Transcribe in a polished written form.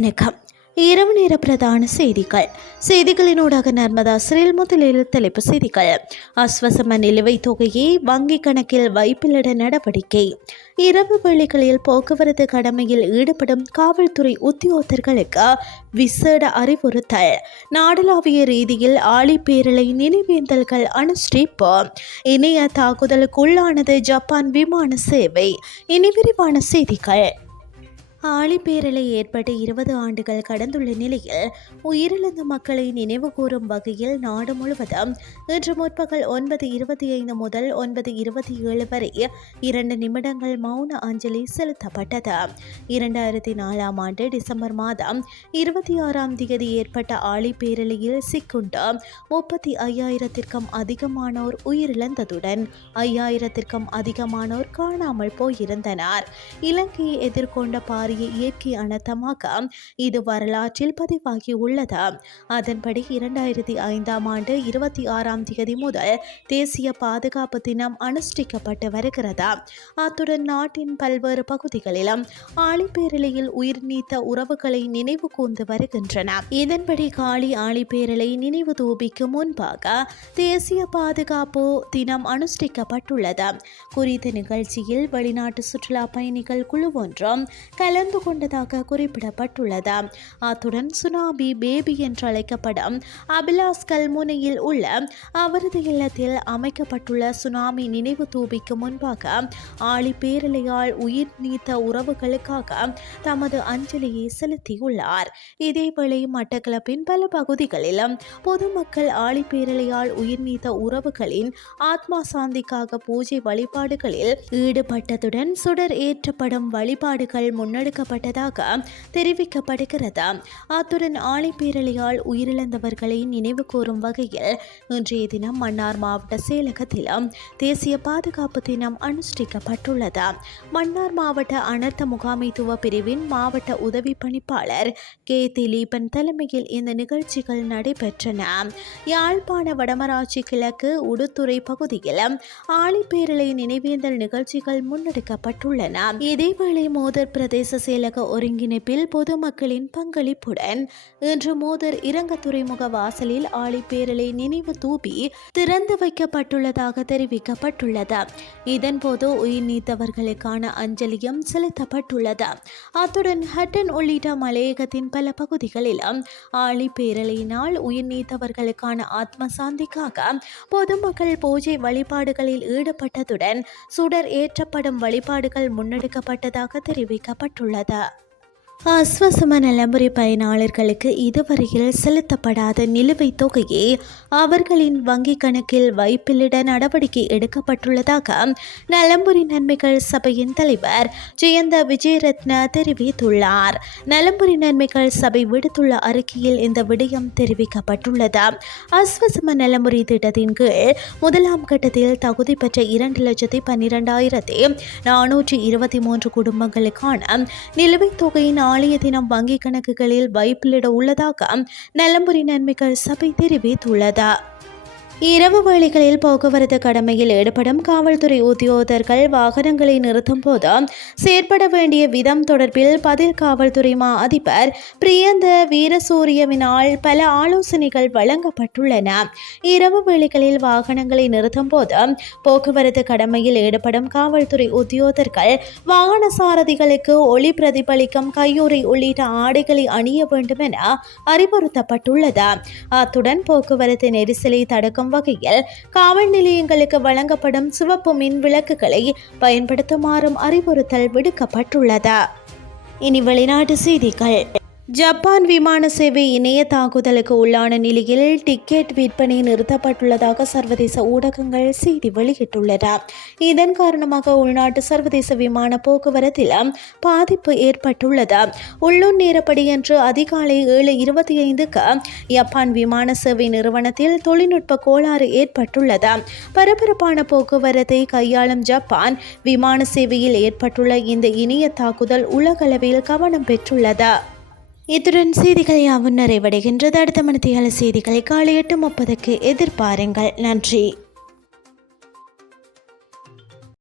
வணக்கம். இரவு நேர பிரதான செய்திகளினூடாக நர்மதா சிறையில் முதலில் தலைப்பு செய்திகள். அஸ்வசம நிலுவைத் தொகையை வங்கிக் கணக்கில் வைப்பிலிட நடவடிக்கை. இரவு வேளைகளில் போக்குவரத்து கடமையில் ஈடுபடும் காவல்துறை உத்தியோகத்தர்களுக்கு விசேட அறிவுறுத்தல். நாடளாவிய ரீதியில் ஆழிப்பேரலை நினைவேந்தல்கள் அனுஷ்டிப்பு. இணைய தாக்குதலுக்குள்ளானது ஜப்பான் விமான சேவை. இனி விரிவான செய்திகள். ஆழிப்பேரலை ஏற்பட்டு 20 ஆண்டுகள் கடந்துள்ள நிலையில் உயிரிழந்த மக்களை நினைவுகூரும் வகையில் நாடு முழுவதும் இன்று முற்பகல் 9:25 முதல் 9:27 வரை 2 நிமிடங்கள் மௌன அஞ்சலி செலுத்தப்பட்டது. 2004 ஆண்டு டிசம்பர் மாதம் 26ஆம் தேதி ஏற்பட்ட ஆழிப்பேரலையில் சிக்குண்டு 35,000த்திற்கும் அதிகமானோர் உயிரிழந்ததுடன் 5,000த்திற்கும் அதிகமானோர் காணாமல் போயிருந்தனர். இலங்கையை எதிர்கொண்ட இயற்கை அனர்த்தமாக இது வரலாற்றில் பதிவாகி உள்ளது. அதன்படி 2005ஆம் ஆண்டு 26ஆம் தேதி முதல் தேசிய பாதுகாப்பு தினம் அனுஷ்டிக்கப்பட்டு வருகிறது. அத்துடன் நாட்டின் பல்வேறு பகுதிகளிலும் ஆழிப்பேரலையில் உயிர் நீத்த உறவுகளை நினைவு கூர்ந்து வருகின்றன. இதன்படி காலி ஆழிப்பேரலை நினைவு தூபிக்கு முன்பாக தேசிய பாதுகாப்பு தினம் அனுஷ்டிக்கப்பட்டுள்ளது. குறித்த நிகழ்ச்சியில் வெளிநாட்டு சுற்றுலா பயணிகள் குழு ஒன்றும் கலந்து கொண்டதாக குறிப்பிடப்பட்டுள்ளது. அத்துடன் சுனாமி பேபி என்று அழைக்கப்படும் அபிலாஸ் கல்முனையில் உள்ள அவரது இல்லத்தில் அமைக்கப்பட்டுள்ள சுனாமி நினைவு தூபிக்கு முன்பாக ஆழிப்பேரலையால் உயிர் நீத்த உறவுகளுக்காக தமது அஞ்சலியை செலுத்தியுள்ளார். இதேவேளை மட்டக்களப்பின் பல பகுதிகளிலும் பொதுமக்கள் ஆழிப்பேரலையால் உயிர் நீத்த உறவுகளின் ஆத்மா சாந்திக்காக பூஜை வழிபாடுகளில் ஈடுபட்டதுடன் சுடர் ஏற்றப்படும் வழிபாடுகள் முன்னெடுக்கப்பட்டதாக தெரிவிக்கப்படுகிறது. அத்துடன் ஆழிப்பேரலையால் உயிரிழந்தவர்களை நினைவு கூறும் வகையில் இன்றைய தினம் மன்னார் மாவட்ட செயலகத்திலும் தேசிய பாதுகாப்பு தினம் அனுஷ்டிக்கப்பட்டுள்ளது. மன்னார் மாவட்ட அனர்த்த முகாமைத்துவ பிரிவின் மாவட்ட உதவி பணிப்பாளர் கே திலீபன் தலைமையில் இந்த நிகழ்ச்சிகள் நடைபெற்றன. யாழ்ப்பாண வடமராட்சி கிழக்கு உடுத்துறை பகுதியில் ஆழிப்பேரலை நினைவேந்தல் நிகழ்ச்சிகள் முன்னெடுக்கப்பட்டுள்ளன. இதேவேளை மோதர் பிரதேச செயலக ஒருங்கிணைப்பில் பொதுமக்களின் பங்களிப்புடன் இன்று மோதர் இறங்க துறைமுக வாசலில் ஆழிப்பேரலை நினைவு தூபி திறந்து வைக்கப்பட்டுள்ளதாக தெரிவிக்கப்பட்டுள்ளது. இதன்போது உயிர் நீத்தவர்களுக்கான அஞ்சலியும் செலுத்தப்பட்டுள்ளது. அத்துடன் ஹட்டன் உள்ளிட்ட மலையகத்தின் பல பகுதிகளிலும் ஆழிப்பேரலையினால் உயிர் நீத்தவர்களுக்கான ஆத்ம சாந்திக்காக பொதுமக்கள் பூஜை வழிபாடுகளில் ஈடுபட்டதுடன் சுடர் ஏற்றப்படும் வழிபாடுகள் முன்னெடுக்கப்பட்டதாக தெரிவிக்கப்பட்டுள்ளது. அஸ்வசம நலம்புரி பயனாளர்களுக்கு இதுவரையில் செலுத்தப்படாத நிலுவைத் தொகையை அவர்களின் வங்கிக் கணக்கில் வைப்பிலிட நடவடிக்கை எடுக்கப்பட்டுள்ளதாக நலம்புரி நன்மைகள் சபையின் தலைவர் ஜெயந்த விஜயரத்ன தெரிவித்துள்ளார். நலம்புரி நன்மைகள் சபை விடுத்துள்ள அறிக்கையில் இந்த விடயம் தெரிவிக்கப்பட்டுள்ளது. அஸ்வசம நலம்புரி திட்டத்தின் கீழ் முதலாம் கட்டத்தில் தகுதி பெற்ற 2,12,423 குடும்பங்களுக்கான நிலுவைத் தொகையின் நாளைய தினம் வங்கிக் கணக்குகளில் வைப்பிலிட உள்ளதாக நலம்புரி நன்மைகள் சபை தெரிவித்துள்ளது. இரவு வேளைகளில் போக்குவரத்து கடமையில் ஈடுபடும் காவல்துறை உத்தியோகத்தர்கள் வாகனங்களை நிறுத்தும் போது செயற்பட வேண்டிய விதம் தொடர்பில் பதில் காவல்துறை மா அதிபர் பிரியந்த வீரசூரியவினால் பல ஆலோசனைகள் வழங்கப்பட்டுள்ளன. இரவு வேளைகளில் வாகனங்களை நிறுத்தும் போது போக்குவரத்து கடமையில் ஈடுபடும் காவல்துறை உத்தியோகத்தர்கள் வாகன சாரதிகளுக்கு ஒளி பிரதிபலிக்கும் கையுறை உள்ளிட்ட ஆடைகளை அணிய வேண்டும் என அறிவுறுத்தப்பட்டுள்ளது. அத்துடன் போக்குவரத்து நெரிசலை தடுக்கும் வகையில் காவல் நிலையங்களுக்கு வழங்கப்படும் சிவப்பு மின் விளக்குகளை பயன்படுத்துமாறும் அறிவுறுத்தல் விடுக்கப்பட்டுள்ளது. இனி வெளிநாட்டு செய்திகள். ஜப்பான் விமான சேவை இணைய தாக்குதலுக்கு உள்ளான நிலையில் டிக்கெட் விற்பனை நிறுத்தப்பட்டுள்ளதாக சர்வதேச ஊடகங்கள் செய்தி வெளியிட்டுள்ளன. இதன் காரணமாக உள்நாட்டு சர்வதேச விமான போக்குவரத்தில் பாதிப்பு ஏற்பட்டுள்ளது. உள்ளூர் நேரப்படி இன்று அதிகாலை 7:25க்கு ஜப்பான் விமான சேவை நிறுவனத்தில் தொழில்நுட்ப கோளாறு ஏற்பட்டுள்ளது. பரபரப்பான போக்குவரத்தை கையாளும் ஜப்பான் விமான சேவையில் ஏற்பட்டுள்ள இந்த இணைய தாக்குதல் உலகளவில் கவனம் பெற்றுள்ளது. இத்துடன் செய்திகள் யாவும் நிறைவடைகின்றது. அடுத்த மணித்தியால செய்திகளை காலை 8:30க்கு எதிர்பாருங்கள். நன்றி.